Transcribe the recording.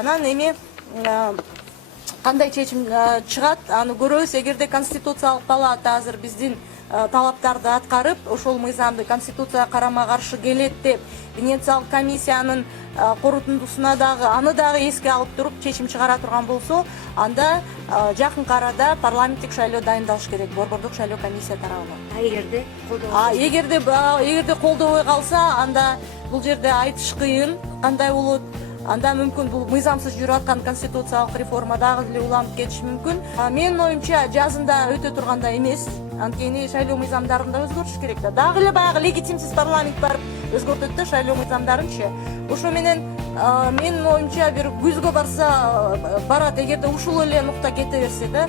Анан эми кандай чечим чыгат, аны көрөбүз. Эгерде Конституциялык палата азыр биздин талаптарды аткарып, ошол мыйзамды Конституцияга карама каршы келет деп, Венециялык комиссиянын корутундусуна дагы аны дагы эске алып туруп чечим чыгара турган болсо, анда жакынкы арада парламенттик шайлоо дайындалыш керек, борбордук шайлоо комиссия тарабынан. Эгерде колдобой калса, анда бул жерде айтыш кыйын, кандай болот. Анда мүмкүн бул мыйзамсыз жүрүп аткан конституциялык реформа дагы эле уланып кетиши мүмкүн. Менин оюмча жазында өтө тургандай эмес. Анткени шайлоо мыйзамдарында өзгөртүш керек да. Дагы эле баягы легитимсиз парламент барып өзгөртөт да шайлоо мыйзамдарынчы. Ошо менен менин оюмча бир күзгө барса барат, эгерде ушул эле нукта кете берсе да.